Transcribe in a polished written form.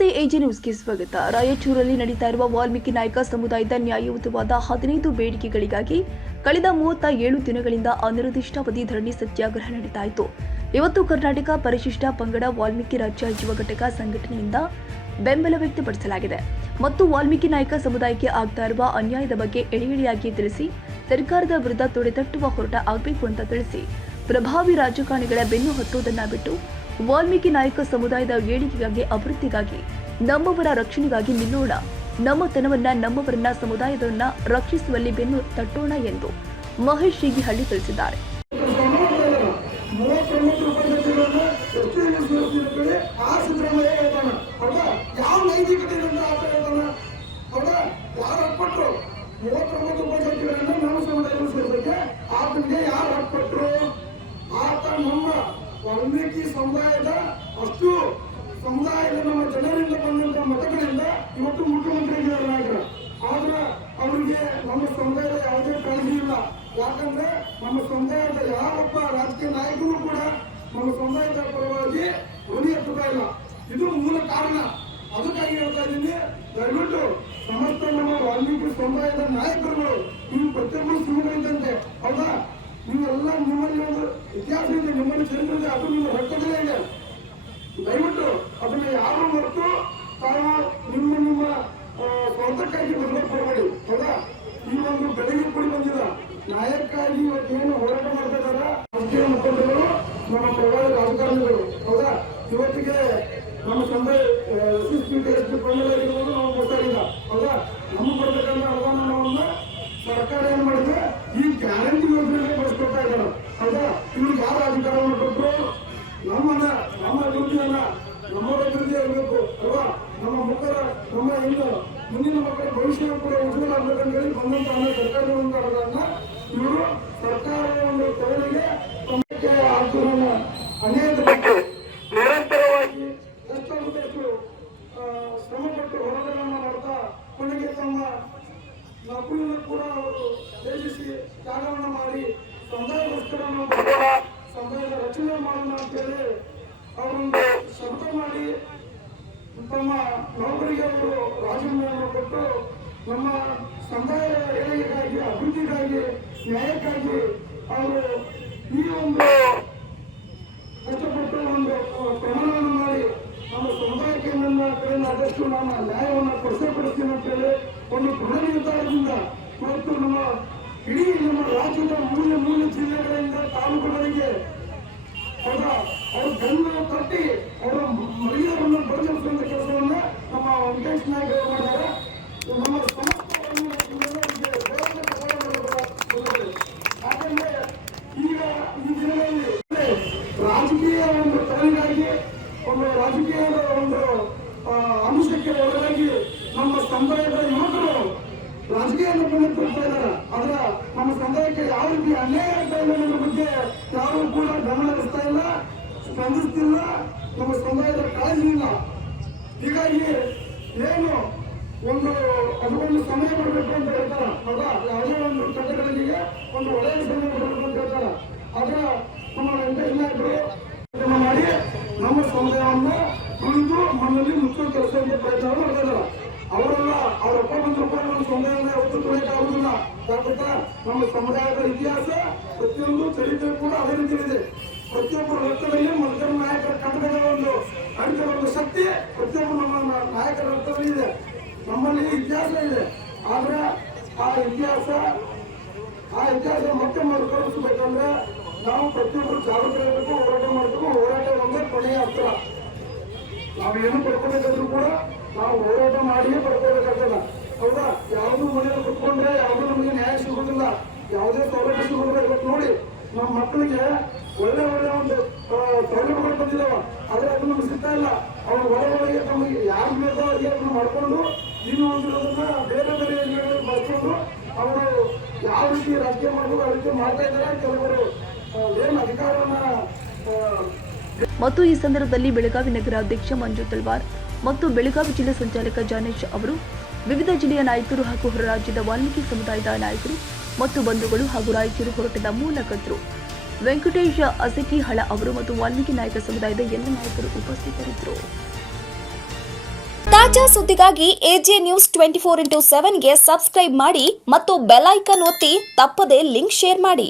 ನಮಸ್ತೆ, ಎಜಿ ನ್ಯೂಸ್ಗೆ ಸ್ವಾಗತ. ರಾಯಚೂರಲ್ಲಿ ನಡೀತಾ ಇರುವ ವಾಲ್ಮೀಕಿ ನಾಯಕ ಸಮುದಾಯದ ನ್ಯಾಯಯುತವಾದ 15 ಬೇಡಿಕೆಗಳಿಗಾಗಿ ಕಳೆದ 37 ದಿನಗಳಿಂದ ಅನಿರ್ದಿಷ್ಟಾವಧಿ ಧರಣಿ ಸತ್ಯಾಗ್ರಹ ನಡೀತಾ ಇತ್ತು. ಇವತ್ತು ಕರ್ನಾಟಕ ಪರಿಶಿಷ್ಟ ಪಂಗಡ ವಾಲ್ಮೀಕಿ ರಾಜ್ಯ ಯುವ ಘಟಕ ಸಂಘಟನೆಯಿಂದ ಬೆಂಬಲ ವ್ಯಕ್ತಪಡಿಸಲಾಗಿದೆ ಮತ್ತು ವಾಲ್ಮೀಕಿ ನಾಯಕ ಸಮುದಾಯಕ್ಕೆ ಆಗ್ತಾ ಇರುವ ಅನ್ಯಾಯದ ಬಗ್ಗೆ ಎಳೆಯಾಗಿ ತಿಳಿಸಿ ಸರ್ಕಾರದ ವಿರುದ್ಧ ತೊಡೆತಟ್ಟುವ ಹೋರಾಟ ಆಗಬೇಕು ಅಂತ ತಿಳಿಸಿ ಪ್ರಭಾವಿ ರಾಜಕಾರಣಿಗಳ ಬೆನ್ನು ಹತ್ತುವುದನ್ನ ಬಿಟ್ಟು ವಾಲ್ಮೀಕಿ ನಾಯಕ ಸಮುದಾಯದ ಏಳಿಗೆಗಾಗಿ ಅಭಿವೃದ್ಧಿಗಾಗಿ ನಮ್ಮವರ ರಕ್ಷಣೆಗಾಗಿ ನಿಲ್ಲೋಣ, ನಮ್ಮತನವನ್ನ ನಮ್ಮವರನ್ನ ಸಮುದಾಯದನ್ನ ರಕ್ಷಿಸುವಲ್ಲಿ ಬೆನ್ನು ತಟ್ಟೋಣ ಎಂದು ಮಹೇಶ್ ಶೀಗಿಹಳ್ಳಿ ತಿಳಿಸಿದ್ದಾರೆ. ವಾಲ್ಮೀಕಿ ಸಮುದಾಯದ ಅಷ್ಟು ಸಮುದಾಯದ ನಮ್ಮ ಜನರಿಂದ ಬಂದಂತ ಮತಗಳಿಂದ ಇವತ್ತು ಮುಖ್ಯಮಂತ್ರಿಯಾಗಿದ್ದಾರೆ ನಾಯಕರು. ಆದ್ರೆ ಅವರಿಗೆ ನಮ್ಮ ಸಮುದಾಯದ ಯಾವುದೇ ಕಾಳಜಿ ಇಲ್ಲ. ಯಾಕಂದ್ರೆ ನಮ್ಮ ಸಮುದಾಯದ ಯಾರೊಬ್ಬ ರಾಜಕೀಯ ನಾಯಕರು ಕೂಡ ನಮ್ಮ ಸಮುದಾಯದ ಪರವಾಗಿ ಧ್ವನಿ ಎತ್ತುತ್ತಾ ಇಲ್ಲ. ಇದು ಮೂಲ ಕಾರಣ. ಅದಕ್ಕಾಗಿ ಹೇಳ್ತಾ ಇದ್ದೀನಿ, ದಯವಿಟ್ಟು ಸಮಸ್ತ ನಮ್ಮ ವಾಲ್ಮೀಕಿ ಸಮುದಾಯದ ನಾಯಕರುಗಳು ನೀವು ಪ್ರತಿಯೊಬ್ಬರು ಸುಮ್ಮನಿದ್ದಂತೆ, ಹೌದಾ? ನೀವೆಲ್ಲ ನಿಮ್ಮಲ್ಲಿ ಒಂದು ಇತಿಹಾಸ ಇದೆ, ನಿಮ್ಮಲ್ಲಿ ಚರಿತ್ರೆ ಇದೆ, ಅದು ನಿಮ್ಮ ರಕ್ತದಲ್ಲೇ ಇದೆ. ದಯವಿಟ್ಟು ಅದನ್ನ ಯಾರು ಮರೆತು ತಾವು ನಿಮ್ಮ ಸ್ವಂತಕ್ಕಾಗಿ ಬದಲಾವಣೆ, ಹೌದಾ? ಈ ಒಂದು ಬೆಳಗ್ಗೆ ಕೂಡಿ ಬಂದಿದ ನಾಯಕ್ಕಾಗಿ ಇವತ್ತೇನು ಹೋರಾಟ ಮಾಡ್ತಾ ಇದ್ದಾರ ರಾಜಕೀಯ ಮುಖಂಡರು, ನಮ್ಮ ಪ್ರಭಾವಿ ರಾಜಕಾರಣಿಗಳು, ಹೌದಾ? ಇವತ್ತಿಗೆ ನಮ್ಮ ಸಮುದಾಯ ಪಂಗಡವಾಗಿರ್ಬೋದು ನಾವು ಗೊತ್ತಾಗಿಲ್ಲ, ಹೌದಾ? ನಮಗೆ ಬರಬೇಕಂತ ಅನುದಾನವನ್ನ ಸರ್ಕಾರ ಏನ್ ಮಾಡಿದ್ರೆ ಈ ಗ್ಯಾರಂಟಿ ಯೋಜನೆಗೆ ಬಳಸ್ಕೊಳ್ತಾ ಇದ್ದಾರೆ, ಹೌದಾ? ಇವ್ರಿಗೆ ಯಾರು ಅಧಿಕಾರವನ್ನು ಕೊಟ್ಟರು? ನಮ್ಮ ಅಭಿವೃದ್ಧಿಯನ್ನ ನಮ್ಮವರ ಅಭಿವೃದ್ಧಿ ಆಗಬೇಕು, ಅಲ್ವಾ? ನಮ್ಮ ಮಕ್ಕಳ ನಮ್ಮ ಇನ್ನು ಮುಂದಿನ ಮಕ್ಕಳ ಭವಿಷ್ಯ ಕೂಡ ಉಜ್ವಲ ಆಗಬೇಕಂತ ಹೇಳಿ ಬಂದಂತ ಸರ್ಕಾರದ ಒಂದು ಅನುದಾನ ಇವರು ಸರ್ಕಾರದ ಒಂದು ತೊಳೆಗೆ ಆಂದೋಲನ ಅನೇಕ ಬಗ್ಗೆ ನಿರಂತರವಾಗಿ ಎಷ್ಟು ಶ್ರಮಪಟ್ಟು ಹೋರಾಟಗಳನ್ನು ಮಾಡ್ತಾ ಕೊನೆಗೆ ತಮ್ಮ ನೌಕರಿಯನ್ನು ಕೂಡ ಅವರು ತ್ಯಜಿಸಿ ತ್ಯಾಗವನ್ನು ಮಾಡಿ ಸಮುದಾಯಗೋಸ್ಕರ ಸಮುದಾಯದ ರಚನೆ ಮಾಡೋಣ ಅಂತೇಳಿ ಅವರೊಂದು ಶಬ್ದ ಮಾಡಿ ತಮ್ಮ ನೌಕರಿಗೆ ಅವರು ರಾಜೀನಾಮೆಯನ್ನು ಕೊಟ್ಟು ನಮ್ಮ ಸಮುದಾಯದ ಏಳಿಗೆಗಾಗಿ ಅಭಿವೃದ್ಧಿಗಾಗಿ ನ್ಯಾಯಕ್ಕಾಗಿ ಅವರು ಈ ಒಂದು ಕಷ್ಟಪಟ್ಟು ಒಂದು ಪ್ರಮಾಣವನ್ನು ಮಾಡಿ ನಮ್ಮ ಸಮುದಾಯಕ್ಕೆ ನನ್ನ ಕಡೆಯಿಂದ ಆದಷ್ಟು ನಾನು ನ್ಯಾಯವನ್ನು ಪಡಿಸ್ತೀನಿ ಅಂತೇಳಿ ಒಂದು ದೃಢ ನಿರ್ಧಾರದಿಂದ ಮತ್ತು ನಮ್ಮ ಇಡೀ ನಮ್ಮ ರಾಜ್ಯದ ಮೂಲೆ ಜಿಲ್ಲೆಗಳಿಂದ ತಾಲೂಕುಗಳಿಗೆ ಹೌದಾ ಅವರು ಬೆನ್ನು ತಟ್ಟಿ ಅವರ ಮಹಿಳೆಯರನ್ನು ಬದಲಿಸುವಂತ ಕೆಲಸವನ್ನ ನಮ್ಮ ವೆಂಕಟೇಶ್ ನಾಯಕ್ ಅವರು ಮಾಡಿದ್ದಾರೆ. ನಮ್ಮ ಯಾಕಂದ್ರೆ ಈಗ ಈ ದಿನಗಳಲ್ಲಿ ರಾಜಕೀಯ ಒಂದು ತರಗಾಗಿ ಒಂದು ರಾಜಕೀಯದ ಒಂದು ಅಂಶಕ್ಕೆ ಒಳಗಾಗಿ ನಮ್ಮ ಸಮುದಾಯದ ಯುವಕರು ರಾಜಕೀಯವನ್ನು ಬೆಳೆದುಕೊಳ್ತಾ ಇದ್ದಾರೆ. ಆದ್ರೆ ನಮ್ಮ ಸಮುದಾಯಕ್ಕೆ ಯಾವ ರೀತಿ ಅನ್ಯಾಯ ಆಗ್ತಾ ಇಲ್ಲ ಅನ್ನೋದ್ರ ಬಗ್ಗೆ ಯಾರು ಕೂಡ ಗಮನ ಹರಿಸ್ತಾ ಇಲ್ಲ, ಸ್ಪಂದಿಸ್ತಿಲ್ಲ, ನಮ್ಮ ಸಮುದಾಯದ ಕಾಳಜಿ ಇಲ್ಲ. ಹೀಗಾಗಿ ಏನು ಅದಕ್ಕೊಂದು ಸಮಯ ಬರಬೇಕು ಅಂತ ಹೇಳ್ತಾರ, ಹೌದಾ? ಯಾವುದೇ ಒಂದು ಚಟಗಳಿಗೆ ಒಂದು ಒಳ್ಳೆಯ ಸಮಯ ಬರಬೇಕು ಅಂತ ಹೇಳ್ತಾರ. ಆದ್ರೆ ನಮ್ಮ ವೆಂಕಟೇಶ್ ನಾಯಕರು ಮಾಡಿ ನಮ್ಮ ಸಮುದಾಯವನ್ನು ಉಳಿದು ಮಣ್ಣಲ್ಲಿ ಮುಚ್ಚುವ ಕೆಲಸಕ್ಕೆ ಪ್ರಯತ್ನ ಮಾಡ್ತಾ ಇದ್ದಾರೆ. ಅವರೆಲ್ಲ ಅವರೊಬ್ಬ ಬಂದ್ರು ಕೂಡ ನಮ್ಮ ಸಮುದಾಯವನ್ನು ಯಾವತ್ತೂ ತುಳಿಯಕ್ಕಾಗುದಿಲ್ಲ. ಯಾಕಂತ ನಮ್ಮ ಸಮುದಾಯದ ಇತಿಹಾಸ ಪ್ರತಿಯೊಂದು ಚರಿತ್ರೆ ಕೂಡ ಅದೇ ರೀತಿ ಇದೆ. ಪ್ರತಿಯೊಬ್ಬರ ರಕ್ತದಲ್ಲಿ ಮಧ್ಯ ನಾಯಕರ ಕಟ್ಟಡದ ಒಂದು ಅಡಿಕೆ ಒಂದು ಶಕ್ತಿ ಪ್ರತಿಯೊಬ್ಬರು ನಮ್ಮ ನಾಯಕರ ರಕ್ತದಲ್ಲಿ ಇದೆ. ನಮ್ಮಲ್ಲಿ ಇತಿಹಾಸ ಇದೆ. ಆದ್ರೆ ಆ ಇತಿಹಾಸ ಮತ್ತೆ ಮರುಕಳಿಸಬೇಕಂದ್ರೆ ನಾವು ಪ್ರತಿಯೊಬ್ಬರು ಜಾಗೃತರಾಗಬೇಕು, ಹೋರಾಟ ಮಾಡಬೇಕು. ಹೋರಾಟ ಒಂದೇ ಕೊನೆಯ ಅಸ್ತ್ರ. ನಾವೇನು ಪಡ್ಕೋಬೇಕಾದ್ರೂ ಕೂಡ ನಾವು ಹೋರಾಟ ಮಾಡಿಯೇ ಪಡ್ಕೋಬೇಕಾಗ್ತದ, ಹೌದಾ? ಯಾವುದು ಮನೆಯಲ್ಲಿ ಕುತ್ಕೊಂಡ್ರೆ ಯಾವುದು ನಮಗೆ ನ್ಯಾಯ ಸಿಗೋದಿಲ್ಲ, ಯಾವುದೇ ಸೌಲಭ್ಯ ಸಿಗೋದಿಲ್ಲ. ಇವತ್ತು ನೋಡಿ ನಮ್ಮ ಮಕ್ಕಳಿಗೆ ಒಳ್ಳೆ ಒಂದು ಸೌಲಭ್ಯಗಳು ಬಂದಿದ್ದಾವ, ಆದ್ರೆ ಅದು ನಮ್ಗೆ ಸಿಗ್ತಾ ಇಲ್ಲ. ಅವ್ರ ಒಳಗೆ ನಮಗೆ ಯಾರು ಬೇಕೋ ಅವರಿಗೆ ಅದನ್ನು ಮಾಡ್ಕೊಂಡು ಇನ್ನು ಒಂದಿರೋದನ್ನ ಬೇರೆ ಬೇರೆ ಯೋಜನೆಗಳನ್ನು ಬಳಸ್ಕೊಂಡು ಅವರು ಯಾವ ರೀತಿ ರಾಜಕೀಯ ಮಾಡಬೇಕು ಆ ರೀತಿ ಮಾಡ್ತಾ ಇದ್ದಾರೆ. ಕೆಲವರು ಏನು ಅಧಿಕಾರವನ್ನ ಮತ್ತು ಈ ಸಂದರ್ಭದಲ್ಲಿ ಬೆಳಗಾವಿ ನಗರ ಅಧ್ಯಕ್ಷ ಮಂಜು ತಲ್ವಾರ್ ಮತ್ತು ಬೆಳಗಾವಿ ಜಿಲ್ಲಾ ಸಂಚಾಲಕ ಜಾನೇಶ್ ಅವರು, ವಿವಿಧ ಜಿಲ್ಲೆಯ ನಾಯಕರು ಹಾಗೂ ಹೊರ ರಾಜ್ಯದ ವಾಲ್ಮೀಕಿ ಸಮುದಾಯದ ನಾಯಕರು ಮತ್ತು ಬಂಧುಗಳು ಹಾಗೂ ರಾಯಚೂರು ಹೋರಾಟದ ಮೂಲಕರ್ತರು ವೆಂಕಟೇಶ ಅಸಕಿಹಳ ಅವರು ಮತ್ತು ವಾಲ್ಮೀಕಿ ನಾಯಕ ಸಮುದಾಯದ ಎಲ್ಲ ನಾಯಕರು ಉಪಸ್ಥಿತರಿದ್ದರು. ತಾಜಾ ಸುದ್ದಿಗಾಗಿ ಎಜೆ ನ್ಯೂಸ್ 24/7ಗೆ ಸಬ್ಸ್ಕ್ರೈಬ್ ಮಾಡಿ ಮತ್ತು ಬೆಲ್ ಐಕಾನ್ ಒತ್ತಿ ತಪ್ಪದೇ ಲಿಂಕ್ ಶೇರ್ ಮಾಡಿ.